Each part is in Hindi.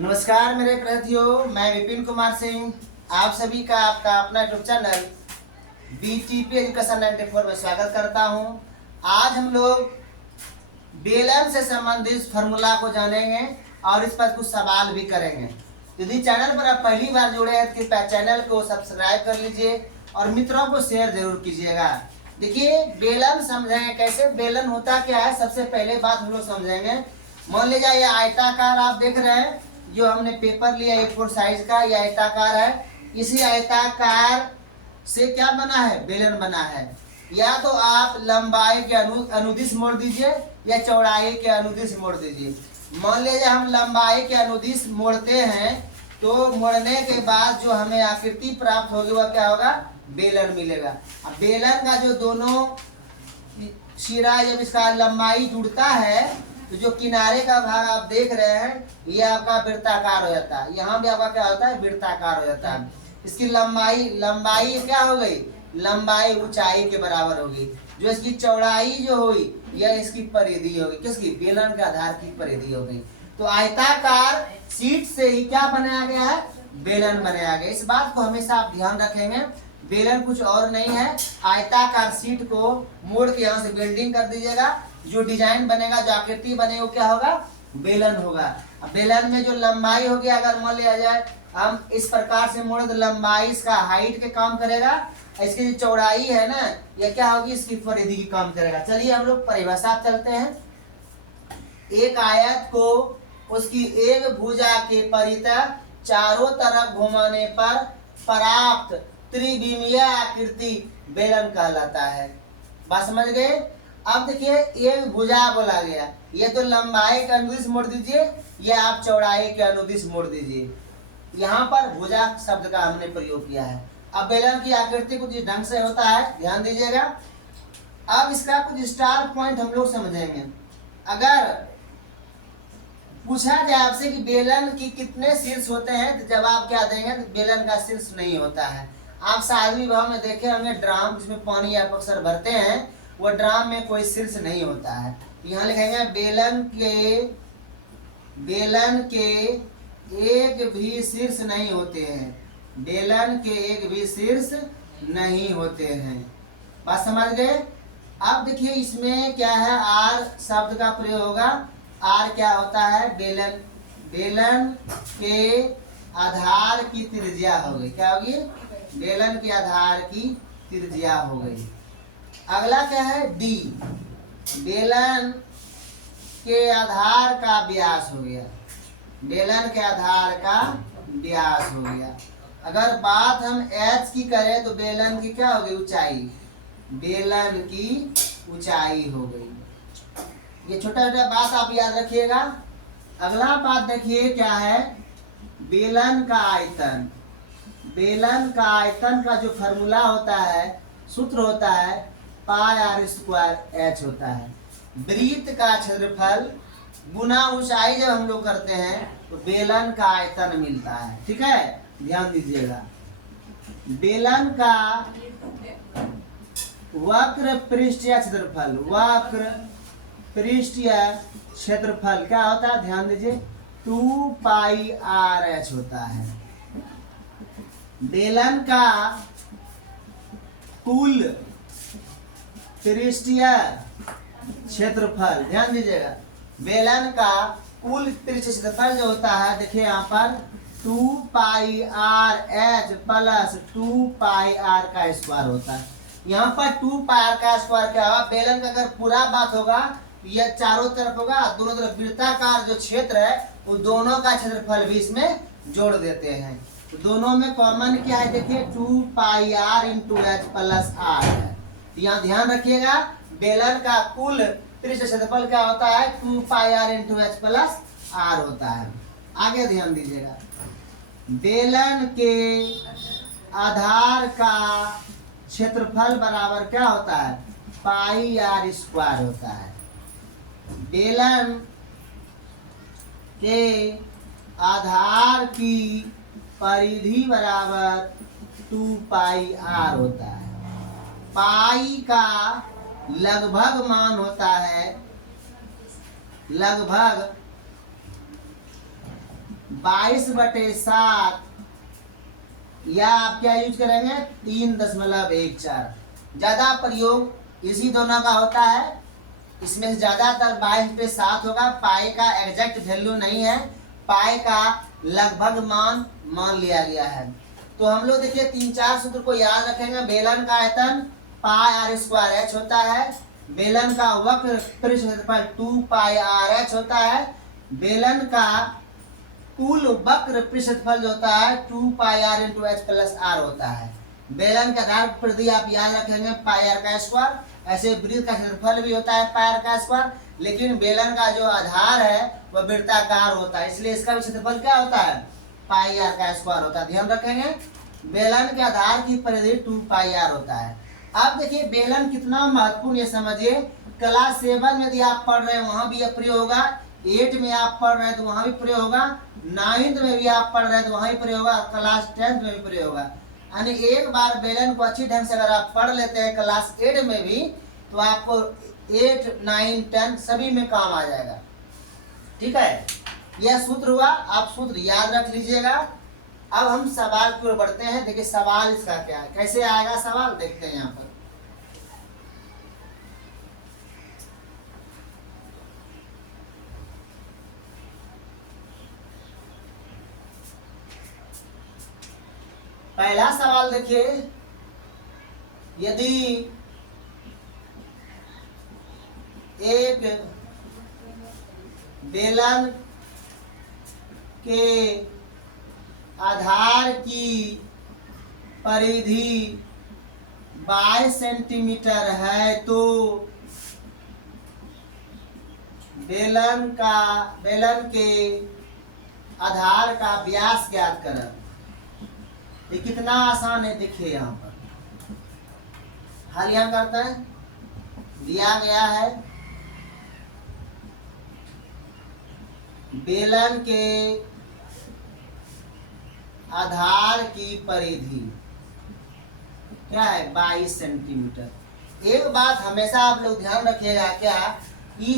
नमस्कार मेरे प्रतियों, मैं विपिन कुमार सिंह आप सभी का आपका अपना यूट्यूब चैनल BTP एजुकेशन 94 में स्वागत करता हूं। आज हम लोग बेलन से संबंधित फार्मूला को जानेंगे और इस पर कुछ सवाल भी करेंगे। यदि चैनल पर आप पहली बार जुड़े हैं तो चैनल को सब्सक्राइब कर लीजिए और मित्रों को शेयर जरूर कीजिएगा। देखिए, बेलन समझेंगे कैसे, बेलन होता क्या है। सबसे पहले बात हम लोग समझेंगे। मान लीजिए ये आयताकार आप देख रहे हैं, जो हमने पेपर लिया A4 साइज का, ये आयताकार है। इसी आयताकार से क्या बना है, बेलन बना है। या तो आप लंबाई के अनुदिश मोड़ दीजिए या चौड़ाई के अनुदिश मोड़ दीजिए। मान लीजिए हम लंबाई के अनुदिश मोड़ते हैं तो मोड़ने के बाद जो हमें आकृति प्राप्त होगी वह क्या होगा, बेलन मिलेगा। अब बेलन का जो दोनों सिरा जब इसका लंबाई जुड़ता है तो जो किनारे का भाग आप देख रहे हैं ये आपका वृत्ताकार हो जाता है। यहाँ भी आपका क्या होता है, वृत्ताकार हो जाता है। इसकी लंबाई क्या हो गई, लंबाई ऊंचाई के बराबर होगी। जो इसकी चौड़ाई जो हुई यह इसकी परिधि होगी, किसकी, बेलन के आधार की परिधि हो गई। तो आयताकार शीट से ही क्या बनाया गया है, बेलन बनाया गया। इस बात को हमेशा आप ध्यान रखेंगे। बेलन कुछ और नहीं है, आयताकार शीट को मोड़ के यहाँ से बेल्डिंग कर दीजिएगा। जो डिजाइन बनेगा, जो आकृति बनेगी वो क्या होगा, बेलन होगा। अब बेलन में जो लंबाई होगी, अगर मान लिया जाए हम इस प्रकार से मोड़े तो लंबाई इसका हाइट के काम करेगा। इसकी जो चौड़ाई है ना, ये क्या होगी, इसकी परिधि की काम करेगा। चलिए हम लोग परिभाषा चलते हैं। एक आयत को उसकी एक भुजा के परितः चारों तरफ घुमाने पर प्राप्त त्रिविमीय आकृति बेलन कहलाता है। बात समझ गए। अब देखिए, एक भुजा बोला गया, ये तो लंबाई के अनुदिश मोड़ दीजिए या आप चौड़ाई के अनुदिश मोड़ दीजिए। यहाँ पर भुजा शब्द का हमने प्रयोग किया है। अब बेलन की आकृति कुछ इस ढंग से होता है, ध्यान दीजिएगा। अब इसका कुछ स्टार पॉइंट हम लोग समझेंगे। अगर पूछा जाए आपसे कि बेलन की कितने शीर्ष होते हैं तो जवाब क्या देंगे, तो बेलन का शीर्ष नहीं होता है। आप शादी विवाह में देखे होंगे ड्राम जिसमें पानी आप अक्सर भरते हैं, वो ड्राम में कोई शीर्ष नहीं होता है। यहाँ लिखेंगे बेलन के एक भी शीर्ष नहीं होते हैं, बेलन के एक भी शीर्ष नहीं होते हैं। बात समझ गए। अब देखिए इसमें क्या है, आर शब्द का प्रयोग होगा। आर क्या होता है, बेलन के आधार की त्रिज्या हो गई। क्या होगी, बेलन के आधार की त्रिज्या हो गई। अगला क्या है, डी, बेलन के आधार का व्यास हो गया। बेलन के आधार का व्यास हो गया। अगर बात हम एच की करें तो बेलन की क्या हो गई, ऊंचाई, बेलन की ऊंचाई हो गई। ये छोटा छोटा बात आप याद रखिएगा। अगला बात देखिए क्या है, बेलन का आयतन। बेलन का आयतन का जो फॉर्मूला होता है, सूत्र होता है, पाई आर स्क्वायर एच होता है। वृत्त का क्षेत्रफल गुना ऊंचाई जब हम लोग करते हैं तो बेलन का आयतन मिलता है। ठीक है, ध्यान दीजिएगा। बेलन का वक्र पृष्ठीय क्षेत्रफल, वक्र पृष्ठीय क्षेत्रफल क्या होता है, ध्यान दीजिए, 2 पाई आर एच होता है। बेलन का कुल पृष्ठीय क्षेत्रफल, ध्यान दीजिएगा, बेलन का कुल पृष्ठीय क्षेत्रफल जो होता है, देखिए यहाँ पर 2 pi r h plus 2 pi r का स्क्वायर होता है। यहाँ पर 2 पाई आर का स्क्वायर क्या होगा, बेलन का अगर पूरा बात होगा यह चारों तरफ होगा, दोनों तरफ वृत्ताकार जो क्षेत्र है वो दोनों का क्षेत्रफल भी इसमें जोड़ देते हैं। तो दोनों में कॉमन क्या है, देखिए 2 pi r into h plus r है। यहाँ ध्यान रखिएगा, बेलन का कुल पृष्ठ क्षेत्रफल क्या होता है, 2 pi r into h plus r होता है। आगे ध्यान दीजिएगा, बेलन के आधार का क्षेत्रफल बराबर क्या होता है, पाई आर स्क्वायर होता है। बेलन के आधार की परिधि बराबर 2 पाई आर होता है। पाई का लगभग मान होता है लगभग 22/7 या आप क्या यूज करेंगे 3.14। ज्यादा प्रयोग इसी दोनों का होता है। इसमें ज्यादातर 22/7 होगा। पाई का एग्जैक्ट वैल्यू नहीं है, पाई का लगभग मान लिया गया है। तो हम लोग देखिए 3-4 सूत्र को याद रखेंगे। बेलन का आयतन πr² होता है। बेलन का वक्र पृष्ठफल 2πrh होता है। बेलन का कुल वक्र पृष्ठफल जो होता है 2πr × h+r होता है। बेलन का आधार परिधि आप याद रखेंगे πr²। ऐसे वृत्त का क्षेत्रफल भी होता है πr², लेकिन बेलन का जो आधार है वह वृत्ताकार होता है, इसलिए इसका भी क्षेत्रफल क्या होता है πr² होता है। ध्यान रखेंगे बेलन के आधार की परिधि 2πr होता है। अब देखिए बेलन कितना महत्वपूर्ण ये समझिए। क्लास 7 में यदि आप पढ़ रहे हैं वहां भी यह प्रयोग होगा, 8 में आप पढ़ रहे हैं तो वहां भी प्रयोग होगा, 9th में भी आप पढ़ रहे हैं तो वहां भी प्रयोग होगा, क्लास 10th में भी प्रयोग होगा। यानी एक बार बेलन को अच्छी ढंग से अगर आप पढ़ लेते हैं क्लास 8 में भी, तो आपको 8, 9, 10 सभी में काम आ जाएगा। ठीक है, यह सूत्र हुआ, आप सूत्र याद रख लीजिएगा। अब हम सवाल की ओर बढ़ते हैं। देखिए सवाल इसका क्या है, कैसे आएगा सवाल, देखते हैं यहाँ पर। पहला सवाल देखिए, यदि एक बेलन के आधार की परिधि 22 सेंटीमीटर है तो बेलन के आधार का व्यास ज्ञात करें। ये कितना आसान है, देखिए यहाँ पर हल यहाँ करते हैं। दिया गया है बेलन के आधार की परिधि क्या है 22 सेंटीमीटर। एक बात हमेशा आप लोग ध्यान रखिएगा क्या, कि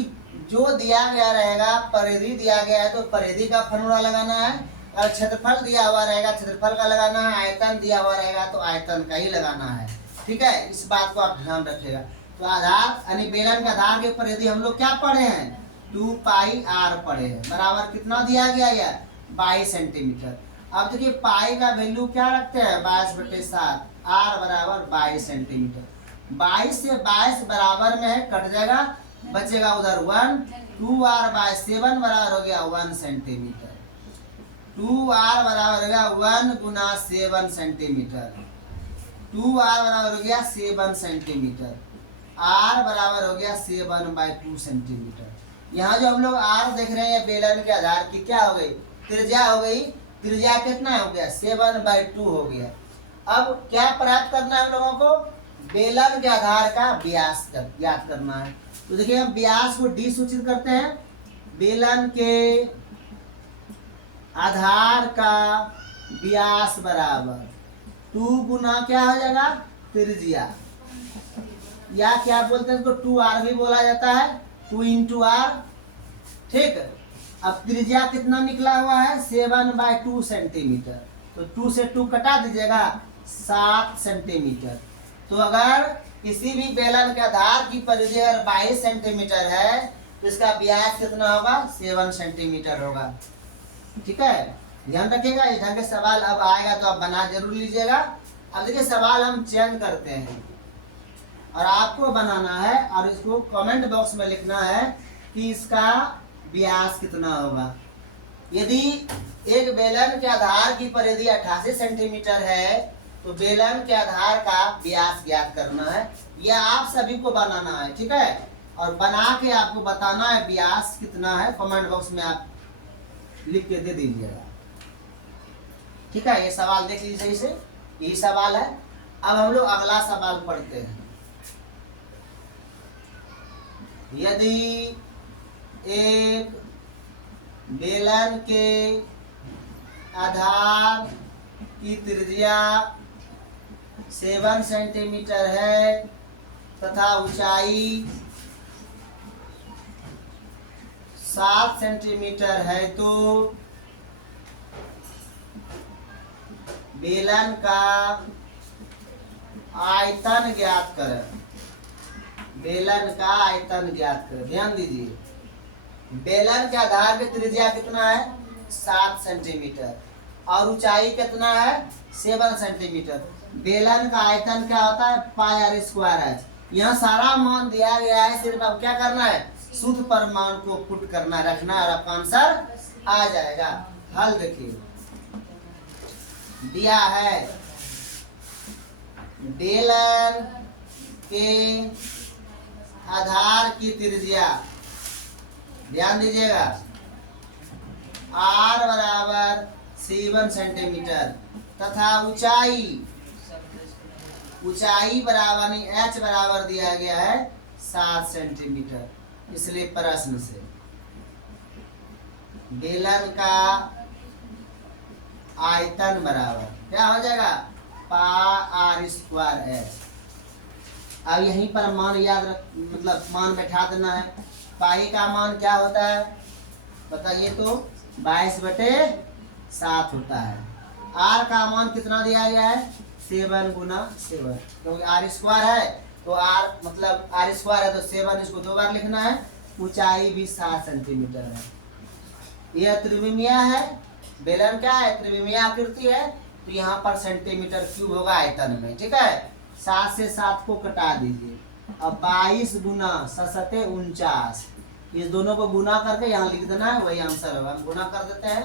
जो दिया गया रहेगा, परिधि दिया गया है तो परिधि का फॉर्मूला लगाना है, और क्षेत्रफल दिया हुआ रहेगा क्षेत्रफल का लगाना है, आयतन दिया हुआ रहेगा तो आयतन का ही लगाना है। ठीक है, इस बात को आप ध्यान रखिएगा। तो आधार यानी बेलन के आधार के परिधि हम लोग क्या पढ़े हैं 2πr पढ़े हैं, बराबर कितना दिया गया है 22 सेंटीमीटर। अब देखिए पाई का वैल्यू क्या रखते हैं 22/7, r बराबर 22 सेंटीमीटर। 22 से 22 बराबर में है, कट जाएगा, बचेगा उधर 1, 2r/7 बराबर हो गया 1 सेंटीमीटर। 2r बराबर हो गया 1 × 7 सेंटीमीटर। 2r बराबर हो गया 7 सेंटीमीटर। r बराबर हो गया 7/2 सेंटीमीटर। यहाँ जो हम लोग r देख रहे हैं बेलन के आधार की क्या हो गई, त्रिज्या हो गई। त्रिज्या कितना हो गया 7/2 हो गया। अब क्या प्राप्त करना है हम लोगों को, बेलन के आधार का व्यास ज्ञात करना है। तो देखिए हम व्यास को d सूचित करते हैं। बेलन के आधार का व्यास बराबर 2 गुना क्या हो जाएगा त्रिज्या, या क्या बोलते हैं इसको 2r भी बोला जाता है, 2 × r। ठीक, अब त्रिज्या कितना निकला हुआ है 7/2 सेंटीमीटर। तो 2 से 2 कटा दीजिएगा 7 सेंटीमीटर। तो अगर किसी भी बेलन के आधार की परिधि अगर 22 सेंटीमीटर है तो इसका व्यास कितना होगा 7 सेंटीमीटर होगा। ठीक है, ध्यान रखिएगा। इस ढंग के सवाल अब आएगा तो आप बना जरूर लीजिएगा। अब देखिए सवाल हम चेंज करते हैं और आपको बनाना है और इसको कमेंट बॉक्स में लिखना है कि इसका व्यास कितना होगा। यदि एक बेलन के आधार की परिधि 88 सेंटीमीटर है तो बेलन के आधार का व्यास ज्ञात करना है। यह आप सभी को बनाना है, ठीक है, और बना के आपको बताना है व्यास कितना है। कमेंट बॉक्स में आप लिख के दे दीजिएगा। ठीक है, ये सवाल देख लीजिए सही से, यही सवाल है। अब हम लोग अगला सवाल पढ़ते हैं। यदि एक बेलन के आधार की त्रिज्या 7 सेंटीमीटर है तथा ऊंचाई 7 सेंटीमीटर है तो बेलन का आयतन ज्ञात करें। बेलन का आयतन ज्ञात करें। ध्यान दीजिए, बेलन के आधार पे त्रिज्या कितना है 7 सेंटीमीटर और ऊंचाई कितना है 7 सेंटीमीटर। बेलन का आयतन क्या होता है पाई आर स्क्वायर एच। यहाँ सारा मान दिया गया है, सिर्फ अब क्या करना है शुद्ध परिमाण को पुट करना रखना और आपका आंसर आ जाएगा। हल देखिए, दिया है बेलन के आधार की त्रिज्या, ध्यान दीजिएगा, r बराबर 7 सेंटीमीटर तथा ऊंचाई बराबर नहीं h बराबर दिया गया है 7 सेंटीमीटर। इसलिए प्रश्न से बेलन का आयतन बराबर क्या हो जाएगा पाई आर स्क्वायर एच। अब यहीं पर मान याद रख, मतलब मान बैठा देना है। पाई का मान क्या होता है बताइए तो 22/7 होता है। आर का मान कितना दिया गया है 7 गुना 7, क्योंकि आर स्क्वायर है तो आर मतलब आर स्क्वायर है तो 7 इसको 2 बार लिखना है। ऊंचाई भी 7 सेंटीमीटर है। यह त्रिविमीय है, बेलन क्या है त्रिविमीय आकृति है, तो यहाँ पर सेंटीमीटर क्यूब होगा आयतन में। ठीक है, 7 से 7 को कटा दीजिए। अब 22 गुना 7 49, इस दोनों को गुना करके यहाँ लिख देना है, वही आंसर होगा। हम गुना कर देते हैं।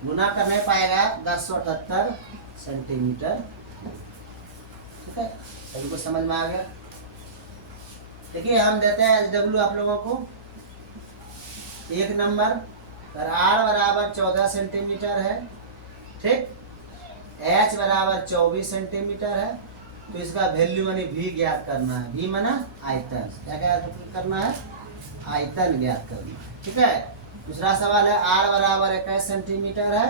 गुना करने पाएगा 1078 सेंटीमीटर। ठीक है, सभी को समझ में आ गया। देखिए हम देते हैं SW आप लोगों को 1 नंबर पर R बराबर 14 सेंटीमीटर है। ठीक, H बराबर 24 सेंटीमीटर है। तो इसका वैल्यू माने V ज्ञात करना है। V माना आयतन, क्या क्या करना है आयतन ज्ञात करना है। ठीक है, दूसरा सवाल है R बराबर 21 सेंटीमीटर है,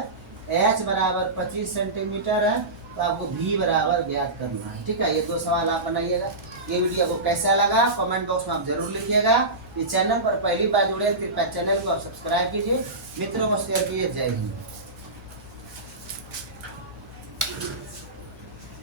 H बराबर 25 सेंटीमीटर है, तो आपको V बराबर ज्ञात करना है। ठीक है, ये 2 सवाल आप बनाइएगा। ये वीडियो आपको कैसा लगा कमेंट बॉक्स में आप जरूर लिखिएगा। इस चैनल पर पहली बार जुड़े कृपया चैनल को आप सब्सक्राइब कीजिए, मित्रों को शेयर कीजिए। जय हिंद।